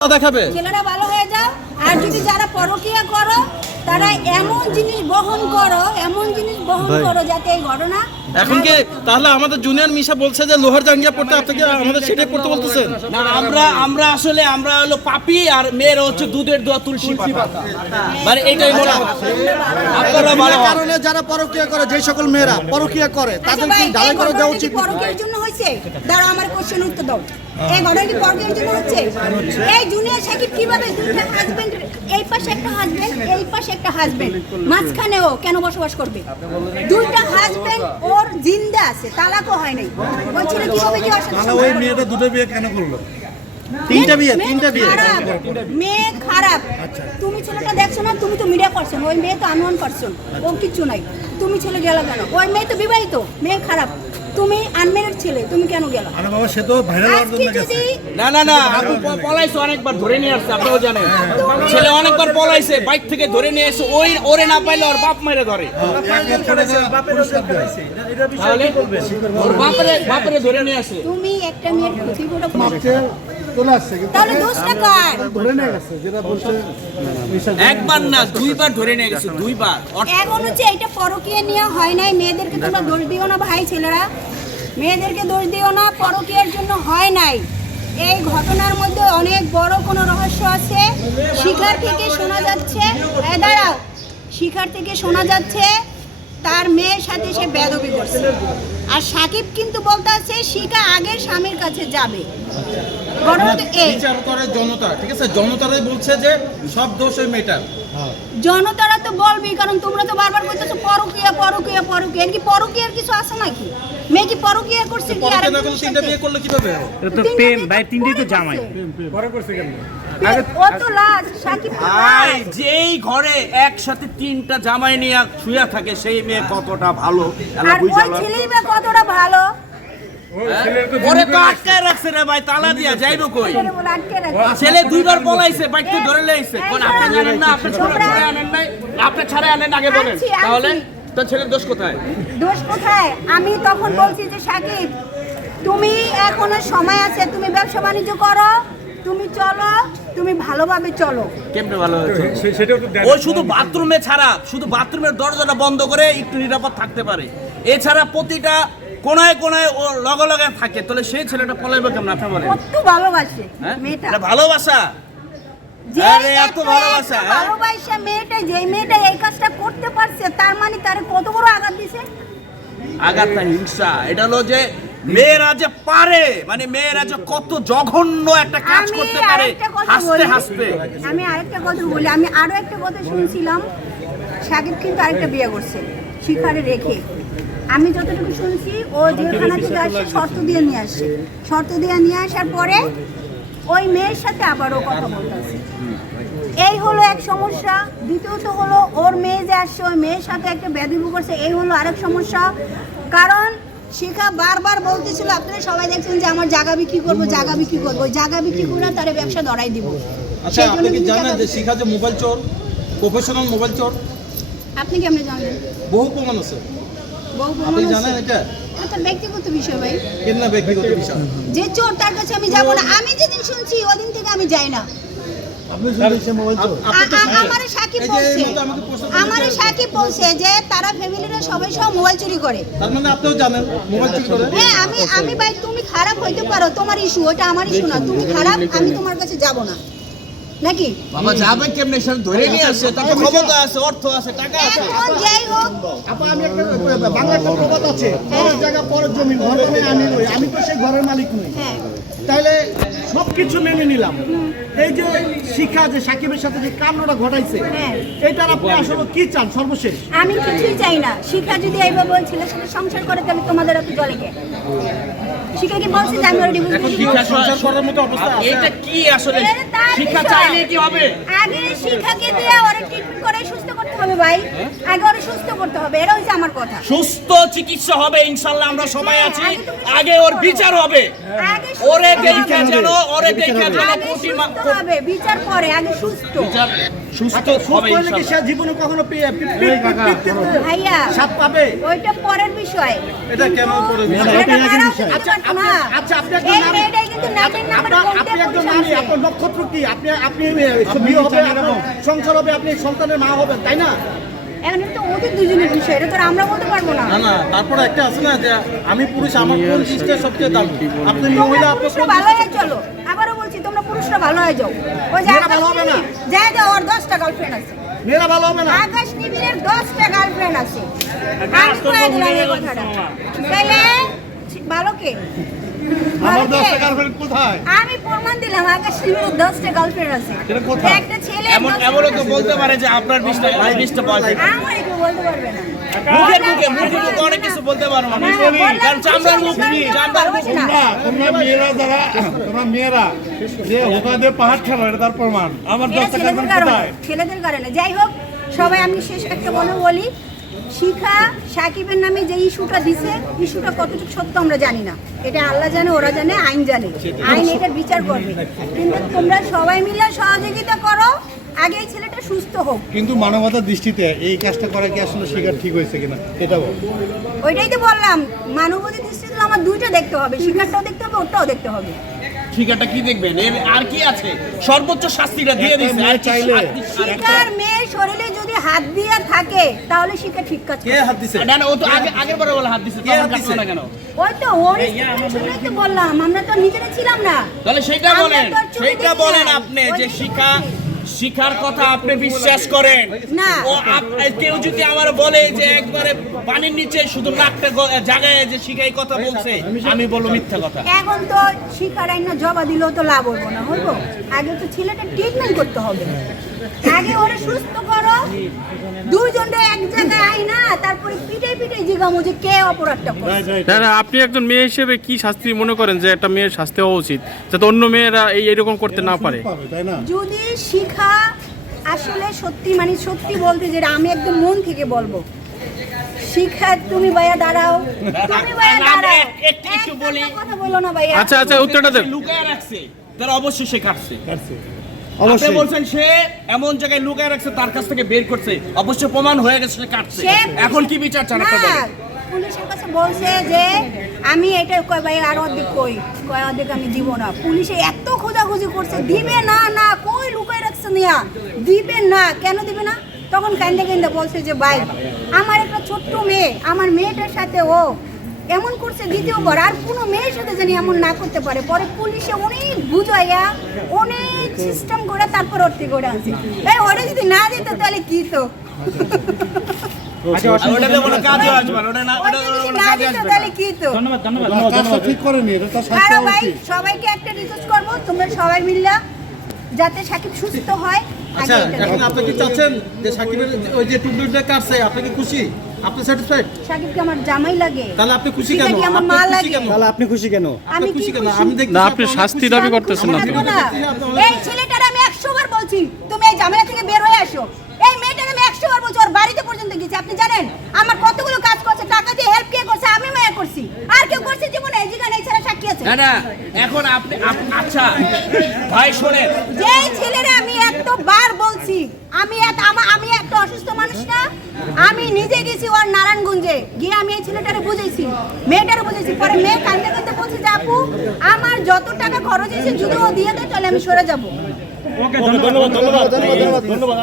দেখাবে। ছেলেরা ভালো হয়ে যাও। আর যদি যারা পরকিয়া করো তারা এমন জিনিস বহন করো এমন জিনিস বহন করো যাতে এই ঘটনা এখন কি তাহলে আমাদের জুনিয়র মিশা বলছে যে লোহার জাঙ্গিয়া পড়তে আপনাকে আমাদের সেটাই পড়তে বলতেছেন? না আমরা আমরা আসলে আমরা হলো পাপি আর মেয়েরা হচ্ছে দুধের দোয়া তুলসী পাতা। মানে এটাই মনে হচ্ছে আপনারা ভালো কারণে যারা পরকিয়া করে যে সকল মেয়েরা পরকিয়া করে আচ্ছা তাদের কি ঢালাই করে দেওয়া উচিত। পরকীয়ার জন্য হয়েছে? দাঁড়াও আমার কোশ্চেন উত্তর দাও। এই ঘটনা কি পরকীয়ার জন্য হচ্ছে? এই জুনিয়র সাকিব কীভাবে দুইটা হাজবেন্ড এই পাশে একটা হাজবেন্ড এই পাশে একটা হাজবেন্ড মাঝখানে ও কেন বসবাস করবে? দুইটা হাজবেন্ড ওর জিন্দা আছে তালাকও হয় নাই। ওই ছেলে কীভাবে কি অসুস্থ ওই মেয়েটা দুটো বিয়ে কেন করল? তিনটা বিয়ে মেয়ে তিনটা বিয়ে। খারাপ। মেয়ে খারাপ। তুমি ছেলেটা দেখছ না? তুমি তো মিডিয়া পারসন ওই মেয়ে তো আনওয়ান পারসন ও কিচ্ছু নাই। তুমি ছেলে গেল কেন? ওই মেয়ে তো বিবাহিত। মেয়ে খারাপ। তুমি আনমেরিড ছেলে তুমি কেন গেল? আরে বাবা সে তো ভাইরাল হওয়ার জন্য গেছে। না না না আপু পলাইছে অনেকবার ধরে নিয়ে আসছে আপনারাও জানেন। ছেলে অনেকবার পলাইছে বাইক থেকে ধরে নিয়ে এসে ওই ওরে না পাইলে ওর বাপ মেরে ধরে। তাহলে ওর বাপরে বাপরে ধরে নিয়ে আসে। তুমি একটা মেয়ের ক্ষতি করে চলে তাহলে দোষটা কার? ধরে নিয়ে গেছে যেটা বলছে একবার না দুইবার ধরে নিয়ে গেছে দুইবার। এখন হচ্ছে এটা পরকীয়া নিয়ে হয় নাই মেয়েদেরকে তোমরা দোষ দিও না ভাই ছেলেরা। মেয়েদেরকে দোষ দিও না পরকীয়ার জন্য হয় নাই। এই ঘটনার মধ্যে অনেক বড় কোনো রহস্য আছে। শিখার থেকে শোনা যাচ্ছে দাঁড়াও। শিখার থেকে শোনা যাচ্ছে তার মেয়ের সাথে সে বেদবি করছে। আর সাকিব কিন্তু বলতে আছে শিখা আগের স্বামীর কাছে যাবে। ঘটনাটা এই বিচার করে জনতা ঠিক আছে? জনতারাই বলছে যে সব দোষ ওই মেয়েটার। জনতারা তো বলবেই কারণ তোমরা তো বারবার বলতেছো পরকীয়া পরকীয়া পরকীয়া। এর কি পরকীয়ার কিছু আছে নাকি? মেয়ে কি পরকীয়া করছে কি আর তিনটা বিয়ে করলে কীভাবে তো প্রেম ভাই তিনটেই তো জামাই। তো ভাই লাজ। যেই ঘরে একসাথে তিনটা জামাই নিয়ে শুয়ে থাকে সেই মেয়ে কতটা ভালো? কতটা ভালো? ওরে তো আটকায় রাখছে রে ভাই তালা দিয়া যাইবো কই? ছেলে রাখে। ছেলে দুইবার পলাইছে বাইকটা ধরে লাইছে। কোন আপনি জানেন না আপনি ছাড়া আনেন নাই আপনি ছাড়া আনেন আগে বলেন। তাহলে? ছেলের দোষ কোথায়? দোষ কোথায়? আমি তখন বলছি যে সাকিব তুমি এখনও সময় আছে তুমি ব্যবসা বাণিজ্য করো তুমি চলো তুমি ভালোভাবে চলো। কেমনে ভালো শুধু বাথরুমে ছাড়া শুধু বাথরুমের দরজাটা বন্ধ করে একটু নিরাপদ থাকতে পারে। এছাড়া প্রতিটা কোনায় কোনায় ও লগে লগে থাকে। তাহলে সেই ছেলেটা পলাইবে কেমন? আপনি বলেন। কত ভালোবাসে হ্যাঁ? মেয়েটা। ভালোবাসা? আরে এত ভালোবাসা, হ্যাঁ? ভালোবাসা মেয়েটা যে মেয়েটা এই কাজটা করতে পারছে তার মানে তারে কত বড় আঘাত দিছে? আঘাতটা হিংসা। এটা হলো যে মেয়েরা যে পারে মানে মেয়েরা যে কত জঘন্য একটা কাজ করতে পারে হাসতে হাসতে। আমি আরেকটা কথা বলি। আমি আরও একটা কথা শুনছিলাম। সাকিব কিন্তু আরেকটা বিয়ে করছে শিখারে রেখে। আমি যতটুকু শুনছি ও জেলখানা থেকে আসে শর্ত দিয়ে নিয়ে আসছে। শর্ত দিয়ে নিয়ে আসার পরে ওই মেয়ের সাথে আবারও কথা বলতেছে। এই হলো এক সমস্যা। দ্বিতীয়ত হলো ওর মেয়ে যে আসছে ওই মেয়ের সাথে একটা ব্যাধিভু করছে এই হলো আরেক সমস্যা। কারণ শিখা বারবার বলতেছিল আপনারা সবাই দেখছেন যে আমার জায়গা বিক্রি করব জায়গা বিক্রি করব জায়গা বিক্রি করে তারা ব্যবসা ধরাই দিব। আচ্ছা আপনি কি জানেন যে শিখা যে মোবাইল চোর? প্রফেশনাল মোবাইল চোর? আপনি কেমনে জানলেন বহু প্রমাণ আছে। বহু প্রমাণ আপনি। জানেন এটা? এটা ব্যক্তিগত বিষয় ভাই। কেন ব্যক্তিগত বিষয়? যে চোর তার কাছে আমি যাব না আমি যেদিন শুনছি ওদিন থেকে আমি যাই না। আমারে সাকিব বলছে। আমারে সাকিব যে তারা ফ্যামিলিরা সবাই সব মোবাইল চুরি করে। তার মানে আপনিও জানেন মোবাইল চুরি করে? হ্যাঁ আমি আমি ভাই তুমি খারাপ হইতে পারো তোমার ইস্যু ওটা আমার ইস্যু না। তুমি খারাপ আমি তোমার কাছে যাব না। নাকি? বাবা যাবে কেমনে ধরে নিয়ে আসছে তার তো ক্ষমতা আছে অর্থ আছে টাকা আছে। এখন যাই হোক। আপা আমি একটা বাংলা একটা প্রবাদ আছে পরের জায়গা পরের জমি ঘর মানে আমি নই আমি তো সেই ঘরের মালিক নই। হ্যাঁ। তাইলে সবকিছু মেনে নিলাম। এই যে শিখা যে সাকিবের সাথে যে কান্নটা ঘটাইছে হ্যাঁ। এটার আপনি আসলে কি চান সর্বশেষ? আমি কিছুই চাই না। শিখা যদি এইভাবে ছেলের সাথে সংসার করে তাহলে তোমাদের আপনি জলে গে শিখা কি বলছে যে আমি ওর ডিভোর্স দিয়ে শিক্ষা দিব? সংসার করার মতো অবস্থা আছে এটা কি আসলে শিক্ষা। চাইলে কি হবে আগে শিক্ষাকে দিয়ে ওরে ট্রিটমেন্ট করে সুস্থ হবে ভাই? আগে ওরে সুস্থ করতে হবে এটা হচ্ছে আমার কথা। সুস্থ চিকিৎসা হবে ইনশাল্লাহ আমরা সবাই হ্যাঁ, আছি। আগে ওর বিচার হবে। ওরে দেখে যেন ওরে দেখে যেন কোটি হবে বিচার পরে আগে সুস্থ। সুস্থ হবে সে জীবনে কখনো ভাইয়া স্বাদ পাবে? ওইটা পরের বিষয়। এটা কেন বিষয়? এটা আচ্ছা, আপনি- আচ্ছা, আপনি নারী- আপনার- কোনটা আপনি একজন নারী আপনার নক্ষত্র কি? আপনি আপনি বিয়ে হবে সংসার হবে আপনি সন্তানের মা হবেন তাই না? এখন তো ওদের দুজনের বিষয় এটা তো আমরা বলতে পারব না। না না তারপরে একটা আছে না যে আমি পুরুষ আমার কোন সবচেয়ে দামি? আপনি মহিলা আপনার পুরুষরা ভালো হয়ে চলো। আবারও বলছি তোমরা পুরুষরা ভালো হয়ে যাও। ওই যে মেয়েরা আকাশ ভালো হবে না। নিবিড়, যায় যাও ওর দশটা গার্লফ্রেন্ড আছে। মেয়েরা ভালো হবে না। আকাশ নিবিড়ের দশটা গার্লফ্রেন্ড আছে। আমি কয়ে দিলাম এই কথাটা। তাহলে ভালো কে? ভালো কে? কোথায়? আমি প্রমাণ দিলাম আকাশ নিবিড়ের দশটা গার্লফ্রেন্ড আছে। এটা কোথায়? একটা ছেলে এমন দশটা তো বলতে পারে যে আপনার বিশটা আমার বিশটা বয়ফ্রেন্ড আমার একটু বলতে পারবে না। মুখের মুখে মুখে মুখে অনেক কিছু বলতে না, মানুষ বললাম, কারণ চামড়ার মুখ চামড়ার মুখ তোমরা তোমরা মেয়েরা যারা তোমরা মেয়েরা যে ওখানে দিয়ে পাহাড় খেলো এটা তার প্রমাণ। আমার টাকা ছেলেদের কারণে কোথায়? ছেলেদের কারণে। যাই হোক সবাই আমি শেষ একটা মনে বলি। শিখা সাকিবের নামে যে ইস্যুটা দিছে ইস্যুটা কতটুকু সত্য আমরা জানি না। এটা আল্লাহ জানে ওরা জানে আইন জানে। আইন এটার বিচার করবে। কিন্তু তোমরা সবাই মিলে সহযোগিতা করো আগে এই ছেলেটা সুস্থ হোক। কিন্তু মানবতার দৃষ্টিতে এই কাজটা করা কি আসলে শিকার ঠিক হয়েছে কিনা এটা বল। ওইটাই তো বললাম মানবতার দৃষ্টিতে আমার দুইটা দেখতে হবে শিকারটাও দেখতে হবে ওটাও দেখতে হবে। ঠিকাটা কি দেখবেন? এর আর কি আছে? সর্বোচ্চ শাস্তিটা দিয়ে মেয়ে আর চাইলে- শিকার মেয়ের শরীরে যদি হাত দিয়ে থাকে তাহলে শিকার ঠিক কাজ কে হাত দিছে? না না ও তো আগে আগের বারে বলে হাত দিচ্ছে কে হাত কাটলো দিছে? না কেন? ওই তো ওর শুনেই তো বললাম আমরা তো নিজেরা ছিলাম না। তাহলে সেটা বলেন দেখি বলেন আপনি যে শিখা শিখার কথা আপনি বিশ্বাস করেন। না। ও কেউ যদি আমার বলে যে একবারে পানির নিচে শুধু নাকটা জাগায় যে শিখাই কথা বলছে আমি বলব মিথ্যা কথা। এখন তো শিকার আইন জবা দিলেও তো লাভ হইব না হইব। আগে তো ছেলেটা ট্রিটমেন্ট করতে হবে। আগে ওরে সুস্থ করো। দুইজনটা এক জায়গায় আই না তারপরে পিটাই পিটাই জিগামো যে কে অপরাধটা করছে। না না আপনি একজন মেয়ে হিসেবে কি শাস্তি মনে করেন যে একটা মেয়ের শাস্তি হওয়া উচিত যাতে অন্য মেয়েরা এই এরকম করতে না পারে? পাবে তাই না? যদি শিখা আসলে সত্যি মানে সত্যি বলতে যেটা আমি একদম মন থেকে বলব। শিখা তুমি ভাইয়া দাঁড়াও। তুমি ভাইয়া দাঁড়াও। একটু- বলি। কথা বলো না ভাইয়া। আচ্ছা আচ্ছা উত্তরটা দেন। লুকায় রাখছে তাহলে অবশ্যই সে কাটছে। কাটছে। আপনি বলছেন সে এমন জায়গায় লুকায় রাখছে তার কাছ থেকে বের করছে। অবশ্যই প্রমাণ হয়ে গেছে সে কাটছে। এখন কি বিচার চান একটা না, বলেন পুলিশের কাছে বলছে যে আমি এটা কয় ভাই আর অর্ধেক কই? কয় অর্ধেক আমি দিব না। পুলিশে এত খোঁজাখুঁজি করছে দিবে না না কই লুকাই রাখছে নিয়া দিবে না কেন দিবে না? তখন কান্দে কান্দে বলছে যে ভাই আমার একটা ছোট্ট মেয়ে আমার মেয়েটার সাথে ও এমন করছে দ্বিতীয়বার আর কোনো মেয়ের সাথে জানি এমন না করতে পারে। পরে পুলিশে অনেক বুঝাইয়া অনেক সিস্টেম করে তারপর অর্থে করে আনছে এই ওরা যদি না দিত তাহলে কি তো? ওটা যদি না দিত তাহলে কি। সবাইকে একটা রিকোয়েস্ট করব তোমরা সবাই মিললা যাতে সাকিব সুস্থ হয় আচ্ছা এখন আপনি কি চাচ্ছেন যে সাকিবের ওই যে টুকরোটা কাটছে আপনি কি খুশি? আপনি স্যাটিসফাইড সাকিবকে আমার জামাই লাগে। তাহলে আপনি খুশি কেন? আমার মা লাগে। তাহলে আপনি খুশি কেন? আমি খুশি কেন? আমি দেখছি না, আপনি শাস্তি দাবি করতেছেন না। এই ছেলেটার আমি একশো বার বলছি তুমি এই ঝামেলা থেকে বের হয়ে আসো। এই মেয়েটার আমি একশো বার বলছি ওর বাড়িতে পর্যন্ত গেছি। আপনি জানেন আমার কতগুলো কাজ করছে টাকা দিয়ে হেল্প কে করছে আমি মায়া করছি। আর কেউ করছে জীবনে এই ছেলে সাক্ষী আছে। না না এখন আপনি আচ্ছা ভাই শোনেন। ছেলেরা আমি এতবার বলছি আমি এত- আমি একটা অসুস্থ মানুষ না আমি নিজে গেছি ওর নারায়ণগঞ্জে গিয়ে আমি এই ছেলেটারে বুঝেছি মেয়েটারে বুঝেছি পরে মেয়ে কান্দে কান্দে বলছে যে আপু আমার যত টাকা খরচ হয়েছে যদি ও দিয়ে দেয় তাহলে আমি সরে যাব ধন্যবাদ ধন্যবাদ ধন্যবাদ ধন্যবাদ ধন্যবাদ